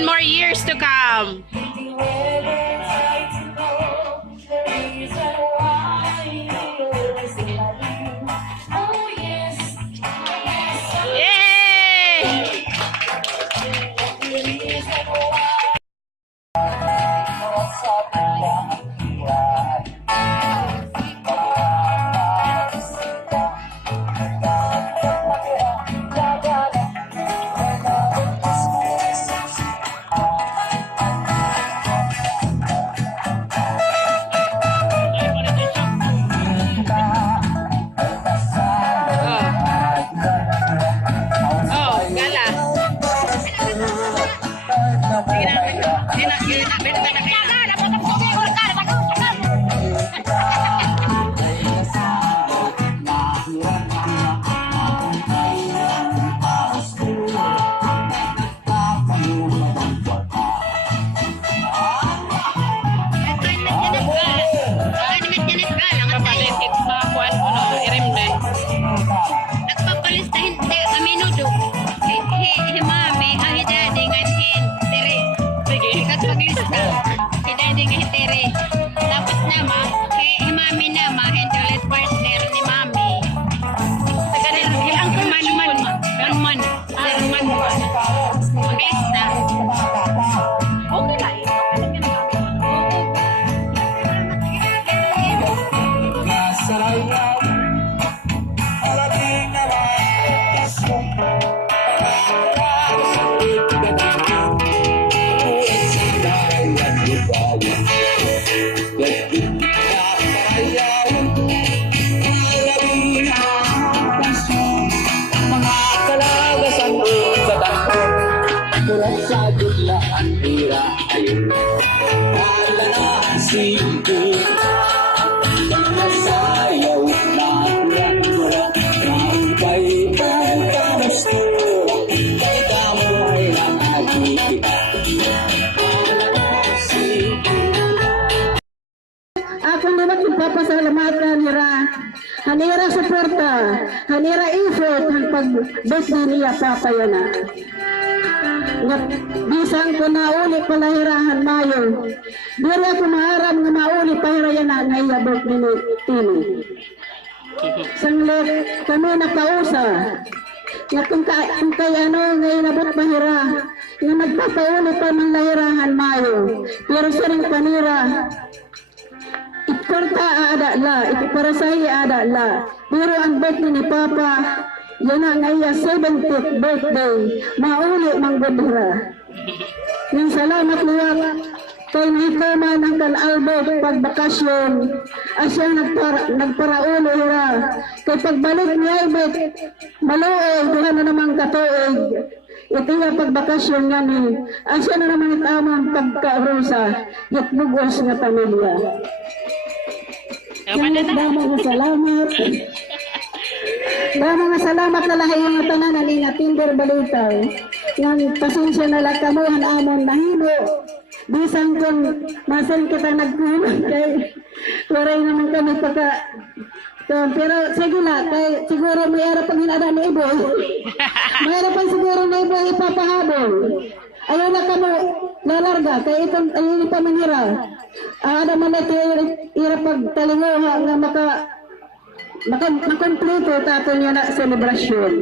and more years to come. Ako naman magpapasalamatan hanira suporta, hanira effort ang pag-birthday niya papayana. Bisang ko na uli palahirahan mayo. Diri ako maharap nga mauli pahirayan na ngaya birthday ni Tini. Sanglit kami nakausa. Nga kung kay ngayon nabot mahira nga magpapauli pa ng lahirahan mayo. Pero sa ring panira iporta ada la, iparasahi ada la. Pero ang birthday ni Papa, yan ang iya 70th birthday, mauli manggudra. Yung salamat liwak, kay nahikaman ang Kan Albert pagbakasyon, asya nagparaulo hira. Kay pagbalik ni Albert, maluoy, duha na namang katuig. Ito yung pagbakasyon nga ni, asya na naman itamang pagkarusa, yatbugos nga pamilya. Damang salamat. Damang salamat na lahat yung tanan ni nga Tinder Balitaw. Yang pasensya na lang kamuhan amon nahimo. Bisang kung masan kita nagkuhan kay waray naman kami pagka. Pero sige lang, kay siguro may araw pang hinada ni Iboy. May araw pang siguro ni Iboy ipapahabol. Ayaw na kamo lalarga, kaya itong ayaw pa manira. Ada man na ira pagtalingoha nga makompleto tato niya na selebrasyon.